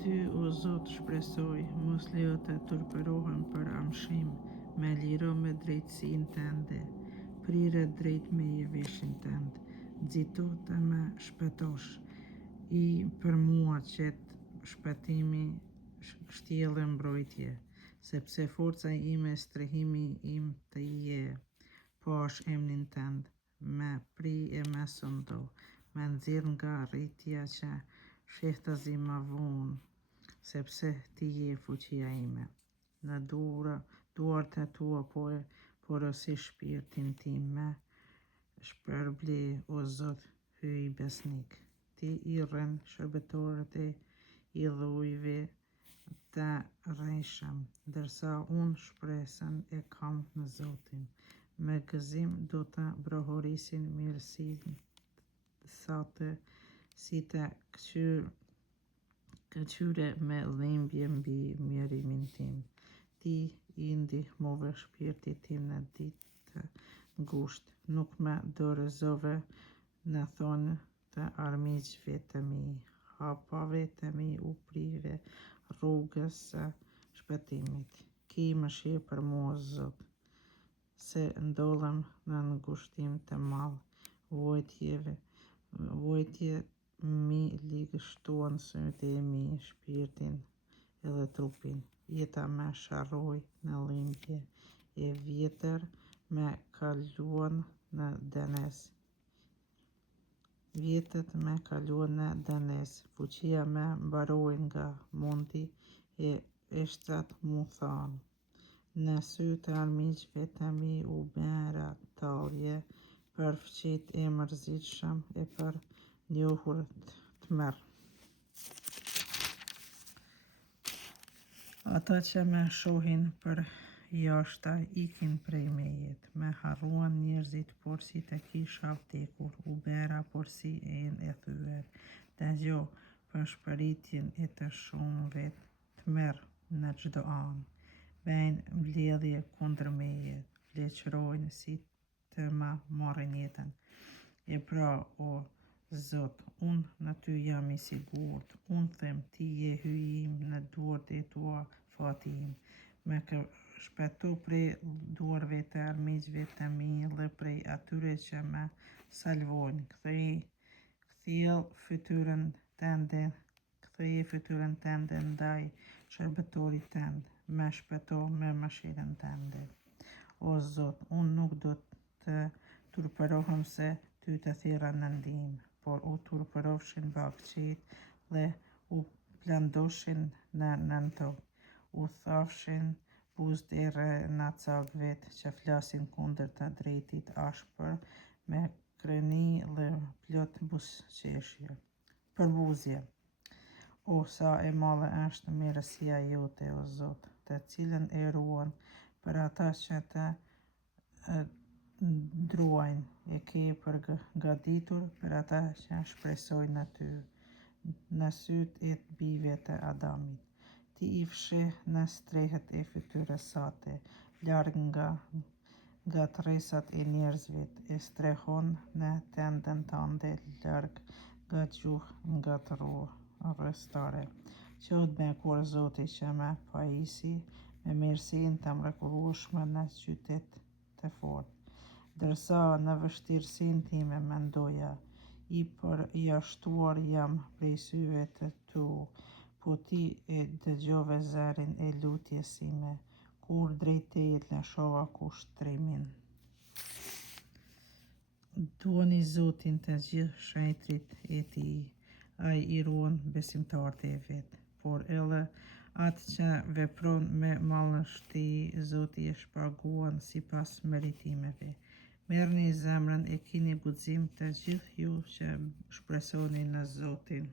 ty, o Zot, shpresoj, mos lejo të turpërohem për amshim, me liro me drejtësinë tënde, prire drejt meje veshin tënd, nxito të më shpëtosh, i për mua qet shpëtimi, shtjellë mbrojtje, sepse forca ime, strehimi im të je, pash emnin tënd, me pri e me sëndo, me nxjerr nga rritja që shehtazi ma vonë, sepse ti je fuqia ime. Në duart e tua porosi shpirtin tim me shpërbli, o Zot, hyj besnik. Ti i rën shërbëtorët e idhujve të rrejshëm, ndërsa unë shpresën e kam në Zotin. Me gëzim do të brohorisin mirësinë sate, si të këqyre me dhimbje mbi mjerimin tim. Ti i ndihmove shpirtit tim në ditë të ngushtë, nuk me dorëzove në thonë të armiqve të mi, hapave të mi u prive rrugës së shpëtimit. Ki mëshirë për mua, Zot, se ndodhem në ngushtim të madh, vojtje mi ligështuan sytë e mi, shpirtin edhe trupin. Jeta me sharroj në dhimbje, e vjetër me kaluan në denes. Vjetët me kaluan në denes, fuqia me mbaroi nga mundi e eshtrat mu thanë. Në sy të armiqve të mi u bera tallje, për fqit e mërzitshëm e për njohur të merr. Ata që me shohin për jashta ikin prej mejet, me harruan njerëzit por si të kisha vdekur, u bera por si e thyer. Dëgjo për shpëritjen e të shumëve të merr në çdo anë. Bëjnë mbledhje kundër meje, vleçrojnë si të ma marrin jetën. E pra, o Zot, unë në ty jam i sigurt, unë them ti je hyjim në duart e tua fati im. Me shpëto prej duarve të armiqve të mi dhe prej atyre që me salvojnë. Ktheje fytyrën tënde ndaj shërbëtorit tënd, me shpëto me mëshirën tënde. O Zot, unë nuk do të turpërohem se ty të thirra në ndihmë, por u turpërofshin babçet dhe u plëndoshin në nëntok, u thafshin buzët e renacakëve që flasin kundër të drejtit ashpër me kreni dhe plot buzëqeshje. Përbuzje. O sa e madhe është mirësia jote, o Zot, të cilën e ruan për ata që të ndruajnë, e ke përgatitur për ata që shpresojnë në ty, në sytë e bijve të Adamit. Ti i fsheh në strehet e fytyrës sate, larg nga tresat e njerëzve, e strehon në tendën tënde, larg nga gjuhë ngatruestare. Qoft bekur, Zoti, që më pajisi me mirësinë të mrekullueshme në qytet të fortë. Dërsa në vështirësinë time mendoja, i përjashtuar jam prej syve të tu, po ti e dëgjove zërin e lutjes sime, kur drejt teje lëshova kushtrimin. Duani Zotin të gjithë shenjtrit e tij, ai i ruan besimtarët e vet, por edhe atë që vepron me mallështi, Zoti e shpaguan sipas meritimeve. Merrni zemrën e kini guxim të gjithë ju që shpresoni në Zotin.